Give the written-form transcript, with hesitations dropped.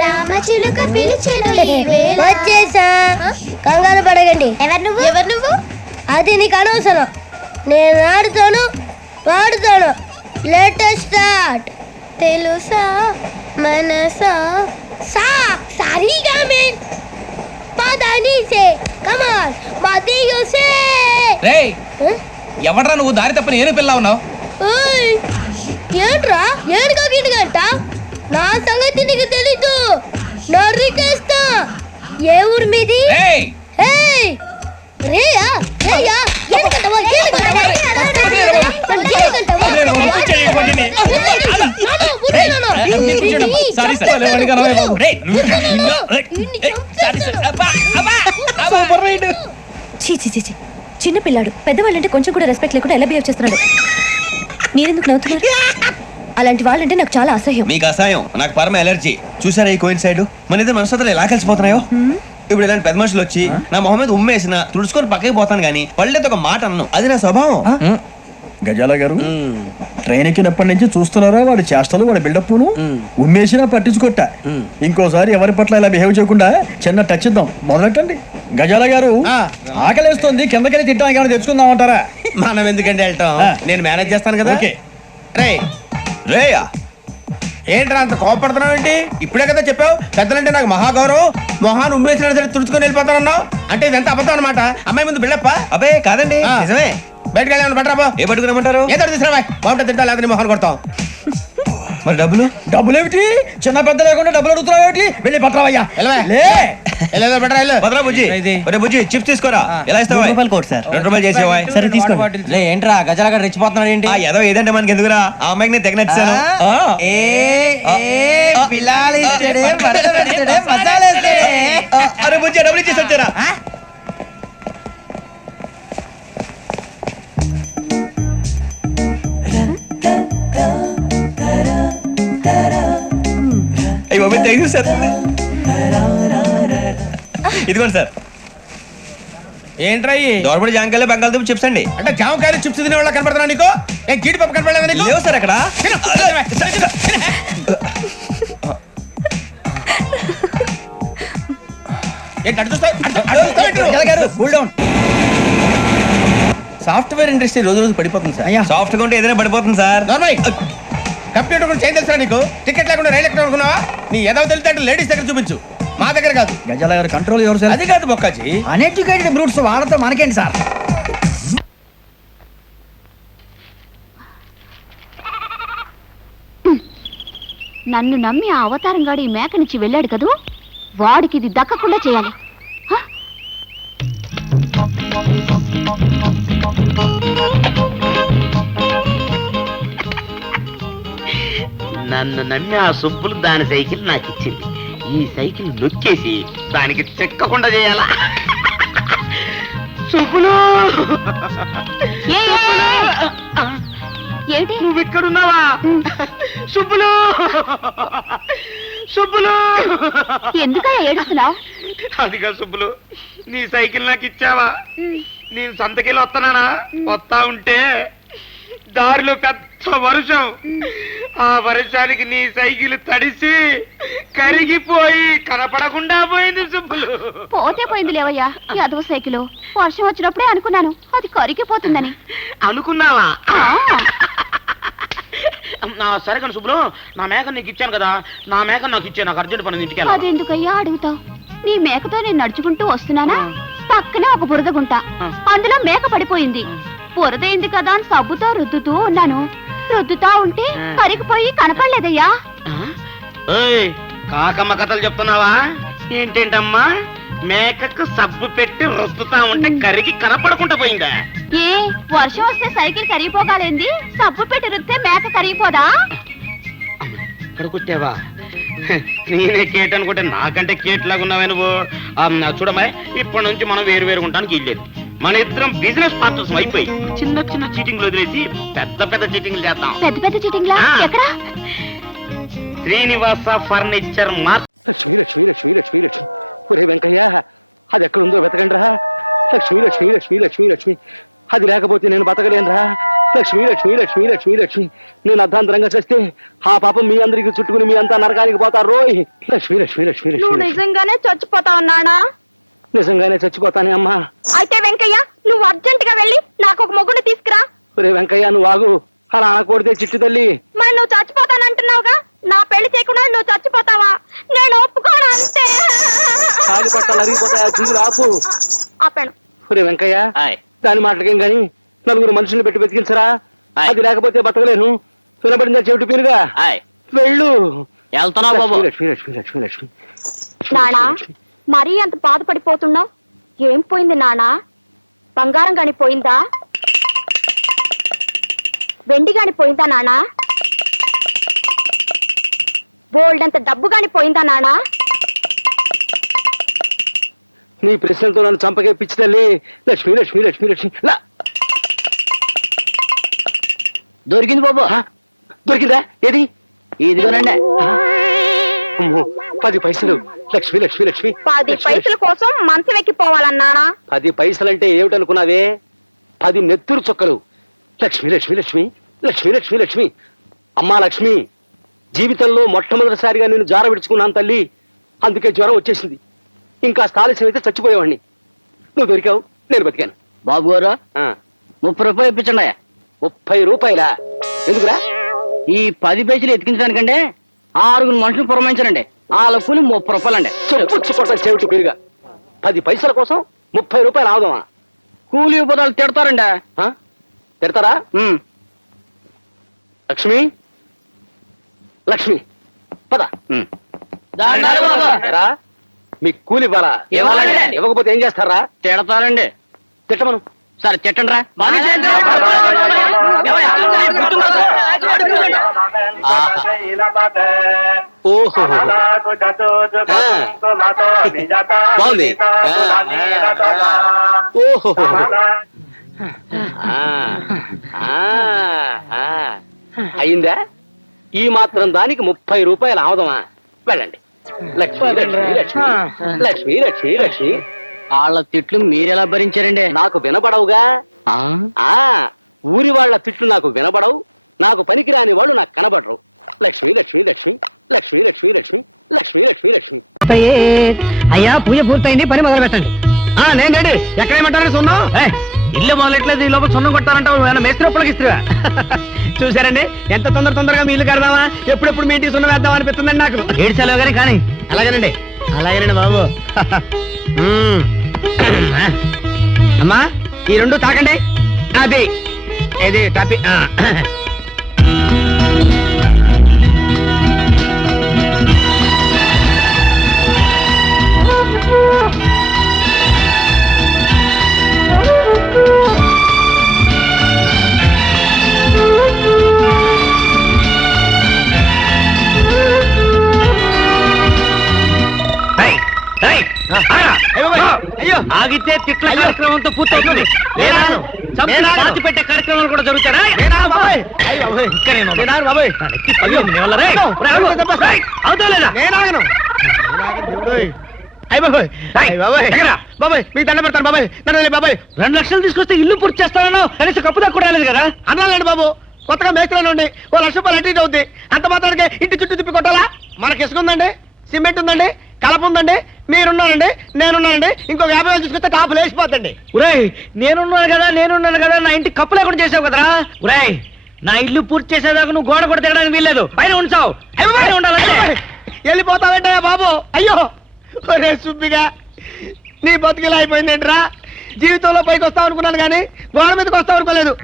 రామచిలుక పిలిచెను వచ్చేసా. కంగారు పడకండి. ఎవరు నువ్వు? అది నీకు అనవసరం. నేను ఆడుతాను, పాడుతాను. Let start. తెలుసా మనసా సా సారీగా మీన్ పదని సే కమాన్ మదియో సే. రేయ్, ఎవడ్రా నువ్వు? దారి తప్పని ఏను పిల్ల ఉన్నావు? ఓయ్ ఏంట్రా ఏడుగా గిడుగంట? నా సంగతి నీకు తెలీదు. నరికేస్తా. ఏ ఊరు మీది? రేయ్, ఏయ్ రేయా రేయా ఏడుగంటవా ఏడుగంటవా చిన్న పిల్లాడు. పెద్దవాళ్ళంటే కొంచెం కూడా రెస్పెక్ట్ లేకుండా ఎలా బిహేవ్ చేస్తున్నాడు. మీరెందుకు నవ్వుతున్నారు? అలాంటి వాళ్ళంటే నాకు చాలా అసహ్యం. మీకు అసహ్యం, నాకు పరమ ఎలర్జీ. చూసారా ఈ కోయిన్సైడ్? మన ఇద్దరు మనసులో ఎలా కలిసిపోతున్నాయో. ఇప్పుడు ఇలాంటి పెద్ద మనుషులు వచ్చి నా మొహం మీద ఉమ్మేసిన తుడుచుకొని పక్కకి పోతాను కానీ పళ్ళేతో ఒక మాట అన్నాను. అది నా స్వభావం. గజాల గారు, ట్రైన్ ఎక్కినప్పటి నుంచి చూస్తున్నారా వాడి చేష్టలు, వాడి బిల్డప్ను? ఉమ్మేసినా పట్టించుకోట. ఇంకోసారి ఎవరి పట్ల ఇలా బిహేవ్ చేయకుండా చిన్న టచ్ ఇద్దాం. మొదలెట్టండి. గజాల గారు, ఆకలేస్తుంది, కిందకెళ్ళి తిట్టడానికి ఏమైనా తెచ్చుకుందామంటారా? మనం ఎందుకంటే వెళ్తాం, నేను మేనేజ్ చేస్తాను కదా. ఓకే. రే రేయా, ఏంట్రా అంత కోపడుతున్నావు ఏంటి? ఇప్పుడే కదా చెప్పావు పెద్దలంటే నాకు మహాగౌరవం, మొహాన్ని ఉమ్మేసిన సరే తుడుచుకొని వెళ్ళిపోతానన్నావు. అంటే ఇదంతా అబద్ధం అనమాట. అమ్మాయి ముందు బిల్డప్ప? అబ్బే కాదండి, నిజమే. బయటకు వెళ్ళి పట్టరాబో. ఏ పట్టుకురమ్మంటారు? ఏదో తీసుకురా. బాగుంటుంది తింటా, లేదా మొహాన్ని కొడతాం. మరి డబ్బులు? డబ్బులు ఏమిటి? చిన్న పెద్ద లేకుండా డబ్బులు అడుగుతున్నావు ఏమిటి? వెళ్ళి పట్టరావయ్యా. బుజ్జి చిప్స్ తీసుకోరా. ఎలా ఇస్తావా? ₹2 చేసేవా? సరే తీసుకోండి. ఏంట్రా గజాలగా రెచ్చిపోతున్నాడు ఏంటి? ఏదో ఏదంటే మనకి ఎందుకురా, ఆ అమ్మాయికి నేను తెగ నచ్చాను. అరే బుజ్జి, డబ్బులు ఇచ్చేసి వచ్చారా? Thank sir. ఇదిగోండి సార్. ఏంట్రా దోరబడి జామకాయలు బంగాళదుంప చిప్స్ అండి. అంటే జామకాయలు చిప్స్ తినే వాళ్ళ కనపడుతున్నా నీకు? ఏ జీడిపప్పు కనపడలేదా నీకు? లేవు సార్ అక్కడ. సాఫ్ట్వేర్ ఇండస్ట్రీ రోజు రోజు పడిపోతుంది సార్. సాఫ్ట్ గా ఉంటే ఏదైనా పడిపోతుంది సార్. కంప్యూటర్ కూడా చేంజ్ తెలుసా నీకు? టికెట్ లేకుండా రైలు ఎక్కడ అనుకున్నావా? నీ ఏదో తెలితే లేడీస్ దగ్గర చూపించు, మా దగ్గర కాదు. గజాల గారు కంట్రోల్ ఎవరు సార్? అది కాదు బొక్కాజీ, అన్ఎడ్యుకేటెడ్ బ్రూట్స్ వాళ్ళతో మనకేంటి సార్? నన్ను నమ్మి ఆ అవతారం గాడు ఈ మేక నుంచి వెళ్ళాడు కదూ, వాడికి ఇది దక్కకుండా చేయాలి. నన్ను నమ్మి ఆ సుబ్బులు దాని సైకిల్ నాకు ఇచ్చింది. ఈ సైకిల్ నొక్కేసి దానికి చెక్కకుండా చేయాలా? సుబ్బులు, ఏంటి నువ్వు ఇక్కడున్నావా? సుబ్బులు, సుబ్బులు, ఎందుకయ్యా ఏడుస్తున్నావు? అదిగా సుబ్బులు, నీ సైకిల్ నాకు ఇచ్చావా? నేను సంతకెళ్ళి వస్తున్నానా? వస్తా ఉంటే దారిలో పెద్ద వర్షం. ఆ వర్షానికి నీ సైకిల్ తడిసి కరిగిపోయి కనపడకుండా పోయింది సుబ్బులు. పోతే పోయింది లేవయ్యా, యాదవ సైకిల్. వర్షం వచ్చినప్పుడే అనుకున్నాను అది కరిగిపోతుందని. అనుకున్నావా? సరే కానీ సుబ్బులు, నా మేక నీకు ఇచ్చాను కదా, నా మేక నాకు ఇచ్చే, నాకు అర్జెంట్ పని ఇంటికి. అదెందుకయ్యా అడుగుతావు? నీ మేకతో నేను నడుచుకుంటూ వస్తున్నానా, పక్కనే ఒక బురద గుంట, అందులో మేక పడిపోయింది. బురదైంది కదా అని సబ్బుతో రుద్దుతూ ఉన్నాను. రుద్దుతా ఉంటే కరిగిపోయి కనపడలేదయ్యా. కాకమ్మ కథలు చెప్తున్నావా ఏంటేంటమ్మా? మేకకు సబ్బు పెట్టి రుద్దుతా ఉంటే కరిగి కనపడకుండా పోయిందా? ఏ వర్షం వస్తే సైకిల్ కరిగిపోగాలేంది, సబ్బు పెట్టి రుద్దితే మేక కరిగిపోదా? ఇక్కడ కుట్టావా? నేనే కేట్ అనుకుంటే నాకంటే కేట్ లాగా ఉన్నావే నువ్వు. చూడమ్మాయి, ఇప్పటి నుంచి మనం వేరు వేరు ఉండడానికి ఇల్లేదు. మన ఇద్దరం బిజినెస్ పార్ట్నర్స్ అయిపోయి చిన్న చిన్న చీటింగ్లు వదిలేసి పెద్ద పెద్ద చీటింగ్లు చేద్దాం. పెద్ద పెద్ద చీటింగ్లా? ఎక్కడ? Srinivasa furniture mart. లక్ష్మీ లక్ష్మీ లక్ష్మీ లక్ష్మీ లక్ష్మి. ఒరే వెంకయ్య, అది ఎక్కడుందో వెతకండి రా. లక్ష్మీ లక్ష్మీ లక్ష్మీ లక్ష్మీ లక్ష్మి. అది లేకపోతే నేను బతకలేనురా. లక్ష్మి లక్ష్మి లక్ష్మి లక్ష్మి లక్ష్మి నేను అర్ధాంతరంగా చేస్తే ఆ పాపం మీ అందరికి చుట్టుకుని మీ అంతా నరకానికి పోతారు రోయ్. లక్ష్మి లక్ష్మి లక్ష్మి నువ్వు లక్ష్మి నిజంగానే చచ్చిపోతావు నానా. నిజంగానే చచ్చిపోతానే అమ్మా. అయితే వెంకయ్య నువ్వు అర్జెంట్ గా వెళ్ళి నాకు ఒక మొగ్గుని తీసుకురా. ఒరే వెంకయ్య నువ్వు ఆగు, అలా అనకూడదే చిట్టు తల్లి. మరి నువ్వు చచ్చిపోతానంటున్నావుగా, నా పెళ్లి చేయకుండా నువ్వు చచ్చిపోతావా? నేను ఒప్పుకోను అంతే. కాలి పట్టాలు అరిగిపోతాయా, చిందులు ఆపు. ఆపాను. ఒరే వెంకయ్య దాని మాటలకేం గాని నలుగురు మనుషుల్ని పెట్టి వెతికించరా, అది లేకపోతే బతకలేను. వినబడిందా చెవిటి పీరుగా? వెళ్ళు. వెళ్తున్నావు బాబు. లక్ష్మి లక్ష్మి లక్ష్మి లక్ష్మి నానా మరీ అంత బాధపడిపోతున్నావు? ఏం పోయింది నానా? బంగారం గాని పోయిందా? వెండి గాని పోయిందా నానా? బోల్డ్ అంత డబ్బు గాని పోయిందా నానా? నీ ప్రశ్నలతో నన్ను చంపకే పిచ్చి తల్లి. లక్ష్మి లక్ష్మి లక్ష్మి లక్ష్మి దొరికింది బాబు. దొరికిందా? ఏది? ఇదిగోనండి. అమ్మో, 10 పైసలు. లక్ష్మి లక్ష్మి లక్ష్మి 10 పైసల కోసం మంచం ఎక్కిపోవాలన్నానా? 10 పైసలంటే ఏమిటనుకున్నావే? 10 నెత్తురు చుక్కలు. లక్ష్మి లక్ష్మి లక్ష్మి లక్ష్మి లక్ష్మి లక్ష్మి అమ్మా లక్ష్మి, జీవితంలో మొట్టమొదటిసారిగా నేను జార విడుచుకున్నాను తల్లి. అందుకే జ్వరం వచ్చేసింది. ఇంకా ఆలస్యం అయితే చచ్చిపోయేవాడిని. నువ్వు దొరికావు, నేను బతికాను. బాబు గారు 30 రూపాయలు ఇప్పించండి. 30 రూపాయలా? ఎందుకురా? ఈ 10 పైసలు ఎత్తికించడానికంటే 6 మనుషులు పురమించనండి. వాళ్ళ కూలి 30 రూపాయలండి. చెప్పుచ్చుకోవటం చెవిటి పేరుగా. 10 పైసల కోసం 30 రూపాయలు ఆగుదామా? కూలి ఉపదాలు తిడతారండి. తిడతారా? లక్ష్మి లక్ష్మి పద. ఎరా, మీకు కూలి ఇవ్వాలా? ఇవ్వాలండి. ఇవ్వకపోతే ఏం చేస్తారా? తిడతారండి. తిట్టమను. సరే తిట్టండి రా. ఓహో బాగుంది. ఓహో అయిందా? ఈ మాత్రం దానికి 30 రూపాయలు ఆవదమా? వెళ్ళండి. లక్ష్మి లక్ష్మి లక్ష్మి లక్ష్మి లక్ష్మి లక్ష్మి వాళ్ళ తిట్లు మీరెలా భరించారండి? నాకు వినబడవుగా. ఊరి వాళ్ళ తిట్లు నాకు వినబడవు. నాకు పనికిరాని వాళ్ళు నాకు కనబడరు. లక్ష్మి లక్ష్మి లక్ష్మి లక్ష్మి లక్ష్మి లక్ష్మి లక్ష్మి లక్ష్మి లక్ష్మి అయ్యా పూజ పూర్తయింది, పని మొదలు పెట్టండి. నేను రెడీ. ఎక్కడేమంటారు? సున్నం ఇల్లు మొదలెట్లేదు, ఈ లోపల సున్నం కొట్టారంటావు. మేస్త్రి ఒప్పలకి ఇస్తున్నా. చూసారండి ఎంత తొందరగా మీ ఇల్లు కడదామా, ఎప్పుడెప్పుడు మీ ఇంటికి సున్నం వేద్దాం అనిపిస్తుందండి నాకు. ఏడ్చాలో గానీ కానీ అలాగేనండి. అలాగేనండి బాబు. అమ్మా ఈ 2 తాకండి. అది ఇది టాపి. ఆగితే తిట్ల కార్యక్రమంతో పూర్తవుతుంది. పాతి పెట్టే కార్యక్రమాలు కూడా జరుగుతాయి. మీకు దండ పెడతాను బాబాయ్. బాబాయ్ 2 లక్షలు తీసుకొస్తే ఇల్లు పూర్తి చేస్తానో కనీసం కప్పు దాకా కూడా రాలేదు కదా అన్నాలండి బాబు. కొత్తగా మేస్త్రిలో ఉండి 1 లక్ష రూపాయలు అటు ఇటు అవుద్ది. అంత మాత్రానికి ఇంటి చుట్టూ తిప్పి కొట్టాలా? మనకి ఇసుక ఉందండి, సిమెంట్ ఉందండి, కలప ఉందండి, మీరున్నానండి, నేనున్నానండి. ఇంకొక 50 తీసుకొస్తే టాపు లేచిపోతండి. ఉరేయ్ నేనున్నాను కదా నా ఇంటి కప్పు లేకుండా చేసావు కదరా. ఉరేయ్ నా ఇల్లు పూర్తి చేసేదాకా నువ్వు గోడ కూడా తిరగడానికి వీల్లేదు. పైన ఉంచావు. వెళ్ళిపోతావేంటయ్యా బాబు? అయ్యో ఒరే సుబ్బిగా, నీ బతుకిలా అయిపోయిందేంట్రా? జీవితంలో పైకి వస్తావు అనుకున్నాను కానీ గోడ మీదకి వస్తావు అనుకోలేదు.